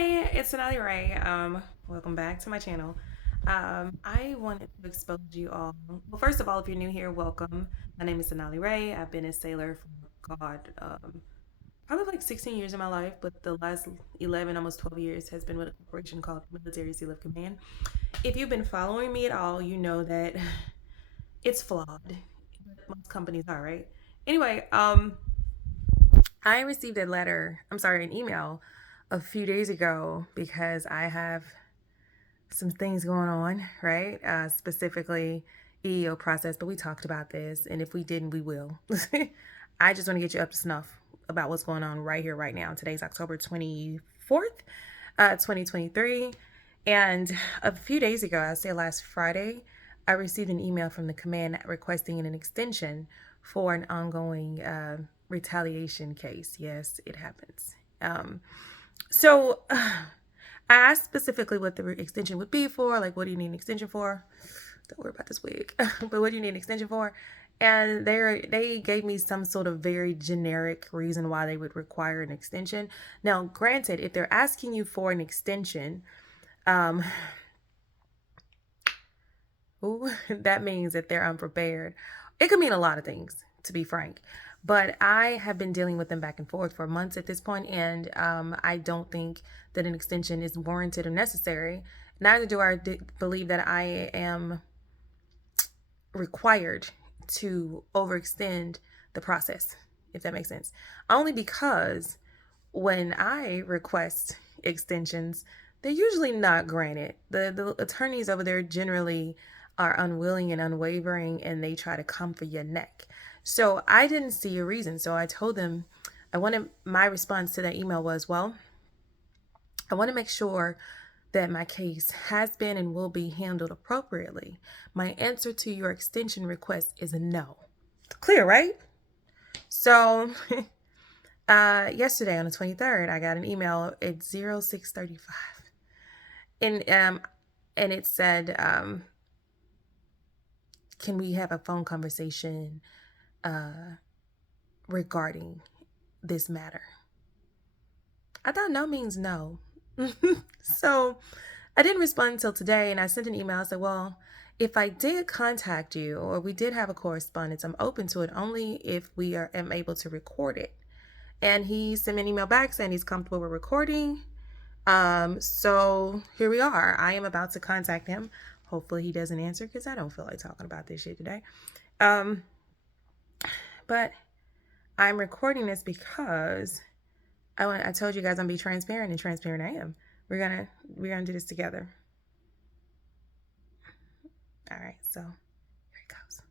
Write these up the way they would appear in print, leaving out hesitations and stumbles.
Hi, it's Sonali Ray. Welcome back to my channel. I wanted to expose you all. Well, first of all, if you're new here, welcome. My name is Sonali Ray. I've been a sailor for probably like 16 years in my life, but the last 11, almost 12 years has been with a corporation called Military Sea Lift Command. If you've been following me at all, you know that it's flawed. Most companies are, right? Anyway, I received a letter, I'm sorry, an email a few days ago because I have some things going on, right? Specifically, EEO process, but we talked about this, and if we didn't, we will. I just want to get you up to snuff about what's going on right here, right now. Today's October 24th, 2023. And a few days ago, I say last Friday, I received an email from the command requesting an extension for an ongoing retaliation case. Yes, it happens. So I asked specifically what the extension would be for, like, what do you need an extension for? Don't worry about this wig, but what do you need an extension for? And they gave me some sort of very generic reason why they would require an extension. Now, granted, if they're asking you for an extension, ooh, that means that they're unprepared. It could mean a lot of things, to be frank. But I have been dealing with them back and forth for months at this point, and I don't think that an extension is warranted or necessary. Neither do I believe that I am required to overextend the process, if that makes sense. Only because when I request extensions, they're usually not granted. The attorneys over there generally are unwilling and unwavering, and they try to come for your neck. So I didn't see a reason. So I told them, my response to that email was, well, I want to make sure that my case has been and will be handled appropriately. My answer to your extension request is a no. Clear, right? So yesterday on the 23rd, I got an email at 0635. And it said, can we have a phone conversation regarding this matter? I thought no means no. So I didn't respond until today, and I sent an email. I said, well, if I did contact you or we did have a correspondence, I'm open to it only if am able to record it. And he sent me an email back saying he's comfortable with recording. So here we are. I am about to contact him. Hopefully he doesn't answer because I don't feel like talking about this shit today. But I'm recording this because I told you guys I'm gonna be transparent, and transparent I am. We're gonna do this together. All right, so here it goes.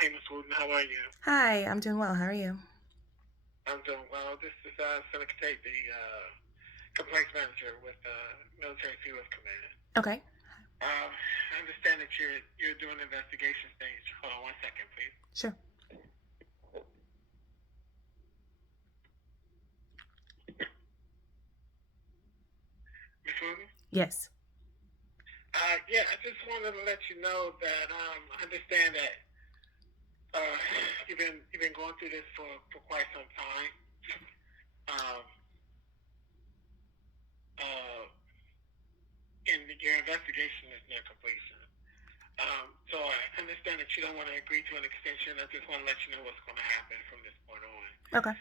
Hey, Ms. Wooten, how are you? Hi, I'm doing well. How are you? I'm doing well. This is Senator Tate, the complaints manager with Military Field Command. Okay. I understand that you're doing an investigation stage. Hold on one second, please. Sure. Ms. Wooten? Yes. Yeah, I just wanted to let you know that I understand that you've been going through this for quite some time. Um, and your investigation is near completion. So I understand that you don't want to agree to an extension. I just want to let you know what's going to happen from this point on. Okay.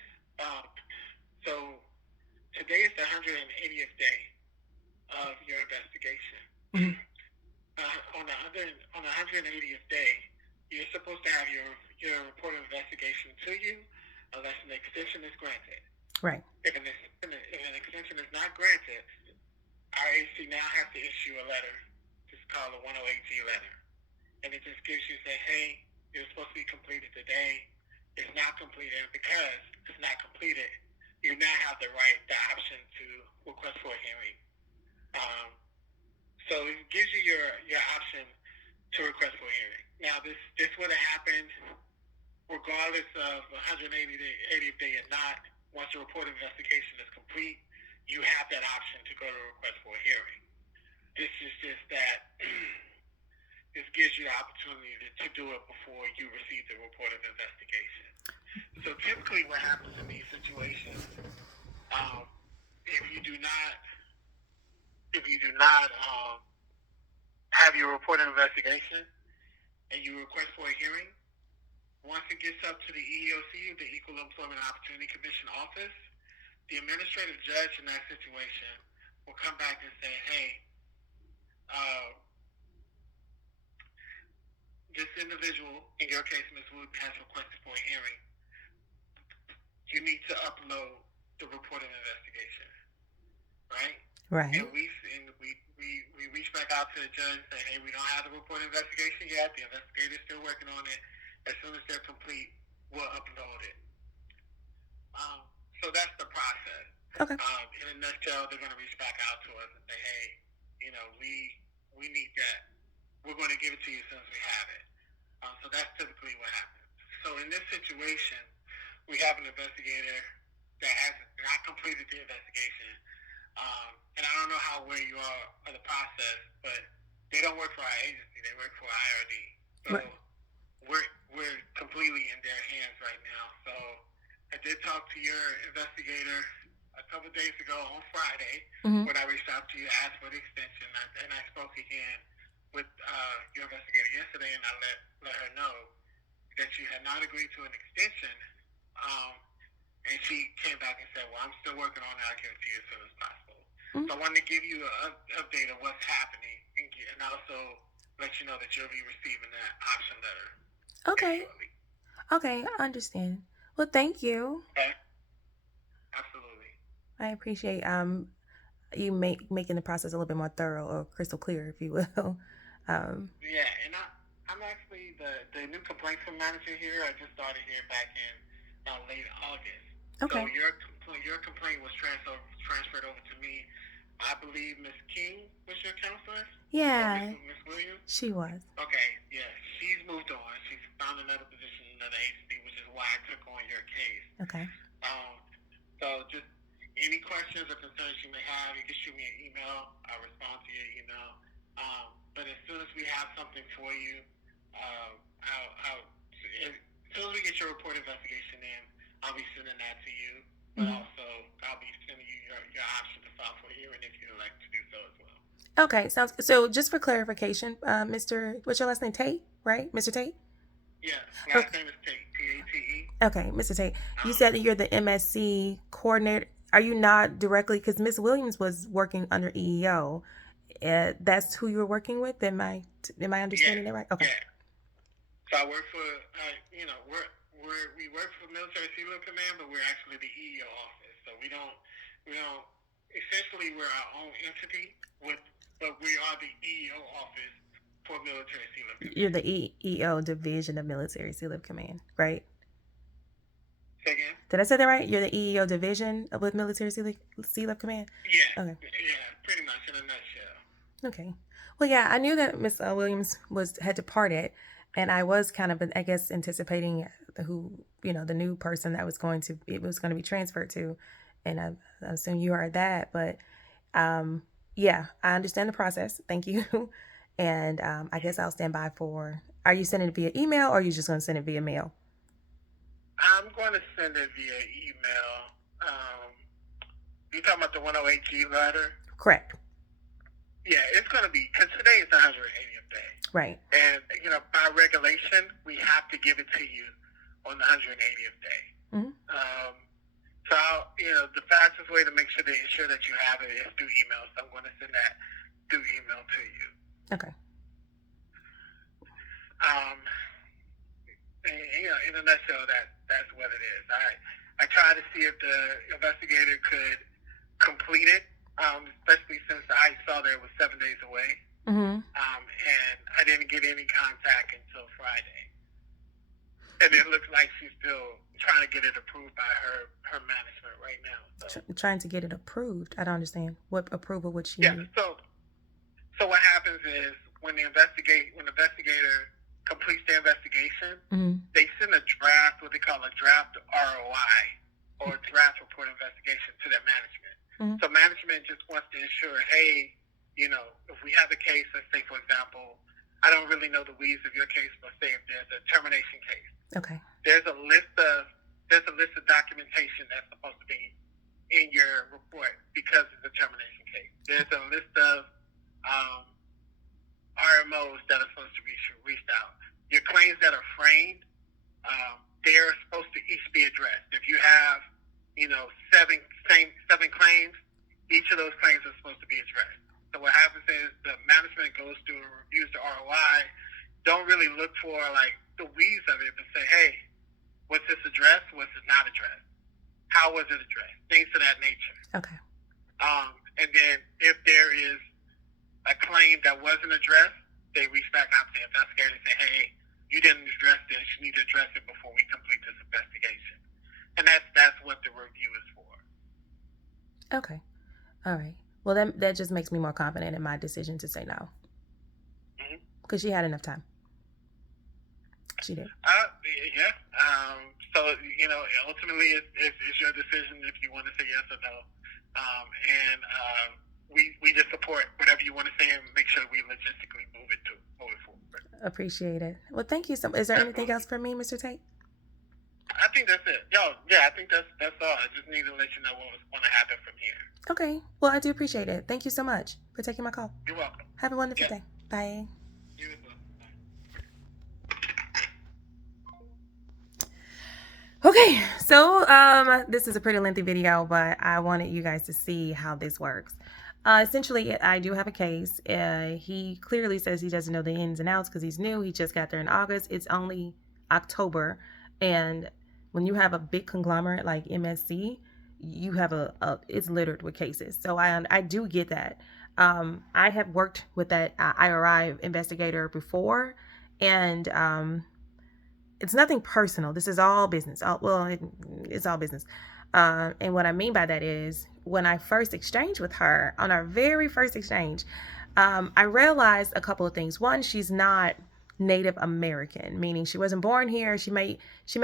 So today is the 180th day of your investigation. Mm-hmm. On the 180th day, you're supposed to have your report of investigation to you unless an extension is granted. Right. If an extension is not granted, RAC now has to issue a letter. It's called a 108G letter. And it just gives you, say, hey, you're supposed to be completed today. It's not completed. And because it's not completed, you now have the option to request for a hearing. So it gives you your option to request for a hearing. Now, this would have happened regardless of 180th day or not. Once the report of investigation is complete, you have that option to go to request for a hearing. This is just that this gives you the opportunity to do it before you receive the report of investigation. So typically, what happens in these situations, um, if you do not, have your report of investigation and you request for a hearing, once it gets up to the EEOC, the Equal Employment Opportunity Commission office, the administrative judge in that situation will come back and say, hey, uh, this individual, in your case, Ms. Wood, has requested for a hearing. You need to upload the report of investigation, right? Right. And we reach back out to the judge and say, hey, we don't have the report of investigation yet. The investigator's still working on it. As soon as they're complete, we'll upload it. So that's the process. Okay. In a nutshell, they're going to reach back out to us and say, hey, we need that. We're going to give it to you as soon as we have it. So that's typically what happens. So in this situation, we have an investigator that has not completed the investigation. And I don't know how aware you are of the process, but they don't work for our agency. They work for IRD. So Right. we're completely in their hands right now. So I did talk to your investigator a couple of days ago on Friday when I reached out to you, asked for the extension, and I spoke again with your investigator yesterday, and I let her know that you had not agreed to an extension. And she came back and said, well, I'm still working on it. I'll give it to you as soon as possible. So I wanted to give you an update of what's happening and also let you know that you'll be receiving that option letter. Okay. Shortly. Okay, I understand. Well, thank you. Okay. Absolutely. I appreciate you making the process a little bit more thorough or crystal clear, if you will. Yeah, and I'm actually the new complaints manager here. I just started here back in late August. Okay. So your complaint was transferred over to me. I believe Miss King was your counselor. Yeah. Miss Williams. She was. Okay. Yeah, she's moved on. She's found another position in another agency, which is why I took on your case. Okay. So just any questions or concerns you may have, you can shoot me an email. I'll respond to your email. But as soon as we have something for you, as soon as we get your report investigation in, I'll be sending that to you. But also, I'll be sending you your option to file for a hearing if you'd like to do so as well. Okay, sounds good. So just for clarification, Mr. What's your last name? Tate, right? Mr. Tate? Yeah, last name is Tate, T-A-T-E. Okay, Mr. Tate. You said that you're the MSC coordinator. Are you not directly, because Miss Williams was working under EEO. That's who you were working with? Am I understanding that right? Okay. Yeah. So I work for, we work for Military Sealift Command, but we're actually the EEO office. So we don't, essentially we're our own entity, but we are the EEO office for Military Sealift Command. You're the EEO division of Military Sealift Command, right? Say again? Did I say that right? You're the EEO division with Military Sealift Command? Yeah. Okay. Yeah, pretty much in a nutshell. Okay. Well, yeah, I knew that Miss Williams had departed, and I was kind of, I guess, anticipating the new person that was going to be transferred to, and I assume you are that. But yeah, I understand the process. Thank you, and I guess I'll stand by for. Are you sending it via email, or are you just going to send it via mail? I'm going to send it via email. You talking about the 108G letter? Correct. Yeah, it's going to be, because today is the 180th day. Right. And, by regulation, we have to give it to you on the 180th day. So, the fastest way to make sure to ensure that you have it is through email. So I'm going to send that through email to you. Okay. In a nutshell, that's what it is. I tried to see if the investigator could complete it, especially since I saw that it was 7 days away. And I didn't get any contact until Friday. And it looks like she's still trying to get it approved by her management right now. So. Trying to get it approved? I don't understand. What approval would she need? So what happens is when the investigator completes the investigation, they send a draft, what they call a draft ROI, or draft report investigation, to their management. So management just wants to ensure, hey, if we have a case, let's say, for example, I don't really know the weeds of your case, but say if there's a termination case, Okay. there's a list of documentation that's supposed to be in your report because it's a termination case. There's a list of RMOs that are supposed to be reached out. Your claims that are framed, they're supposed to each be addressed. If you have, seven claims, each of those claims are supposed to be addressed. So what happens is the management goes through and reviews the ROI. Don't really look for like the weeds of it, but say, hey, was this addressed? Was it not addressed? How was it addressed? Things of that nature. Okay. And then if there is a claim that wasn't addressed, they reach back out to the investigator and say, hey, you didn't address this. You need to address it before we complete this investigation. And that's what the review is for. Okay. All right. Well, that just makes me more confident in my decision to say no. Because she had enough time. She did. Yeah. So, ultimately it's your decision if you want to say yes or no. We just support whatever you want to say and make sure we logistically move it forward. Appreciate it. Well, thank you so much. Is there anything else for me, Mr. Tate? I think that's it. I think that's all. I just need to let you know what was going to happen from here. Okay. Well, I do appreciate it. Thank you so much for taking my call. You're welcome. Have a wonderful day. Bye. You as well. Okay, so this is a pretty lengthy video, but I wanted you guys to see how this works. Essentially, I do have a case. He clearly says he doesn't know the ins and outs because he's new. He just got there in August. It's only October. And when you have a big conglomerate like MSC, you have it's littered with cases. So I do get that. I have worked with that IRI investigator before, and it's nothing personal. This is all business. It's all business. And what I mean by that is when I first exchanged with her, on our very first exchange, I realized a couple of things. One, she's not Native American, meaning she wasn't born here. She may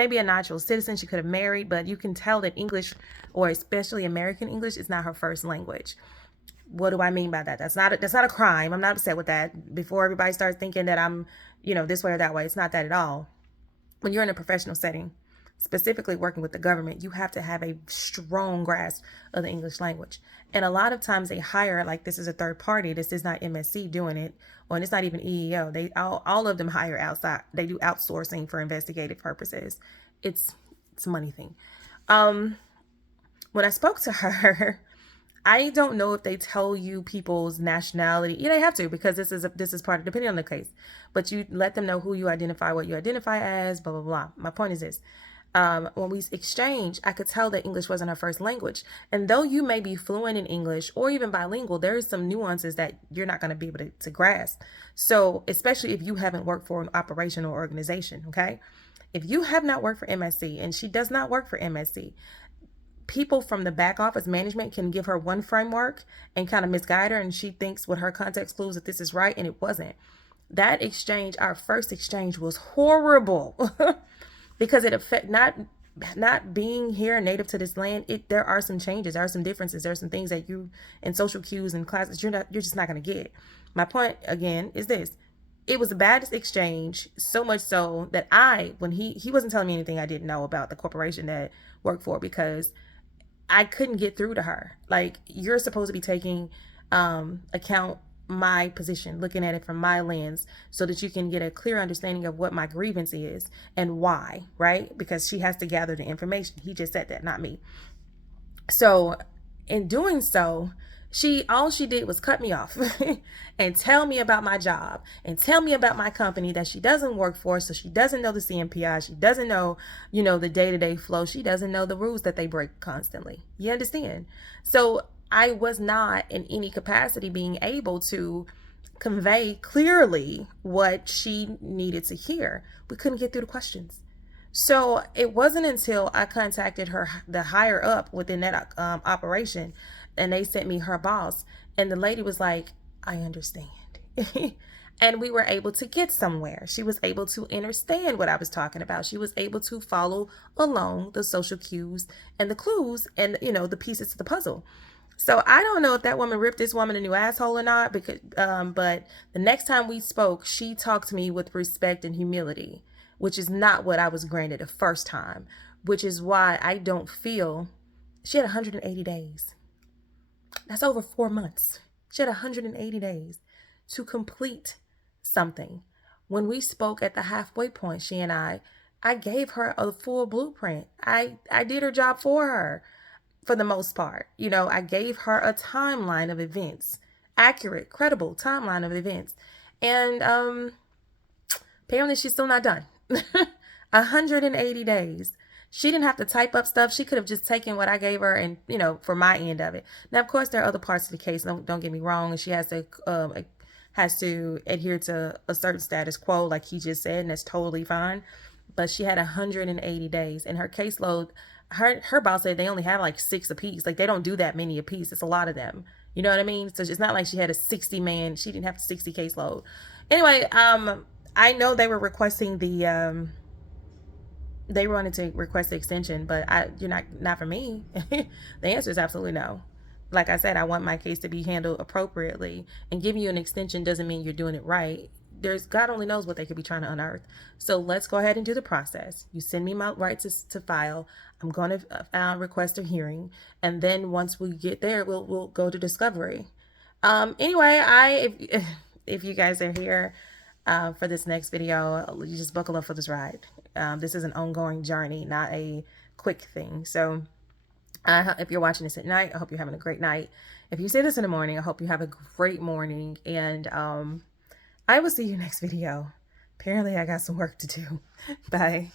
be a natural citizen. She could have married, but you can tell that English, or especially American English, is not her first language. What do I mean by that? That's not a crime. I'm not upset with that. Before everybody starts thinking that I'm, this way or that way, it's not that at all. When you're in a professional setting, specifically working with the government, you have to have a strong grasp of the English language. And a lot of times they hire, like this is a third party. This is not MSC doing it, or it's not even EEO. They all of them hire outside. They do outsourcing for investigative purposes. It's a money thing. When I spoke to her, I don't know if they tell you people's nationality. Yeah, they have to, because this is part of, depending on the case. But you let them know who you identify, what you identify as, blah, blah, blah. My point is this. When we exchanged, I could tell that English wasn't her first language. And though you may be fluent in English or even bilingual, there is some nuances that you're not going to be able to grasp. So especially if you haven't worked for an operational organization, okay? If you have not worked for MSC, and she does not work for MSC, people from the back office management can give her one framework and kind of misguide her, and she thinks with her context clues that this is right, and it wasn't. That exchange, our first exchange, was horrible because it affect not being here native to this land. There are some changes, there are some differences, there are some things that you in social cues and classes you're just not going to get. My point again is this: it was the baddest exchange, so much so that when he wasn't telling me anything I didn't know about the corporation that worked for, because I couldn't get through to her. Like, you're supposed to be taking account my position, looking at it from my lens, so that you can get a clear understanding of what my grievance is and why, right? Because she has to gather the information. He just said that, not me. So in doing so, all she did was cut me off and tell me about my job and tell me about my company that she doesn't work for. So she doesn't know the CMPI. She doesn't know, the day-to-day flow. She doesn't know the rules that they break constantly. You understand? So I was not in any capacity being able to convey clearly what she needed to hear. We couldn't get through the questions. So it wasn't until I contacted the higher up within that operation, and they sent me her boss, and the lady was like, I understand. And we were able to get somewhere. She was able to understand what I was talking about. She was able to follow along the social cues and the clues and, the pieces to the puzzle. So I don't know if that woman ripped this woman a new asshole or not, because but the next time we spoke, she talked to me with respect and humility, which is not what I was granted the first time, which is why I don't feel she had 180 days. That's over 4 months. She had 180 days to complete something. When we spoke at the halfway point, she and I gave her a full blueprint. I did her job for her for the most part. You know, I gave her a timeline of events, accurate, credible timeline of events. And apparently she's still not done. 180 days. She didn't have to type up stuff. She could have just taken what I gave her and, you know, for my end of it. Now, of course, there are other parts of the case. Don't get me wrong. And she has to adhere to a certain status quo, like he just said, and that's totally fine. But she had 180 days, and her caseload. Her boss said they only have like 6 apiece. Like they don't do that many apiece. It's a lot of them. You know what I mean? So it's not like she had a 60 man. She didn't have a 60 caseload. Anyway, I know they were requesting they wanted to request the extension, but you're not for me. The answer is absolutely no. Like I said, I want my case to be handled appropriately, and giving you an extension doesn't mean you're doing it right. There's God only knows what they could be trying to unearth. So let's go ahead and do the process. You send me my right to file. I'm going to request a hearing, and then once we get there, we'll go to discovery. Anyway, if you guys are here for this next video, you just buckle up for this ride. This is an ongoing journey, not a quick thing. So if you're watching this at night, I hope you're having a great night. If you see this in the morning, I hope you have a great morning. And I will see you next video. Apparently, I got some work to do. Bye.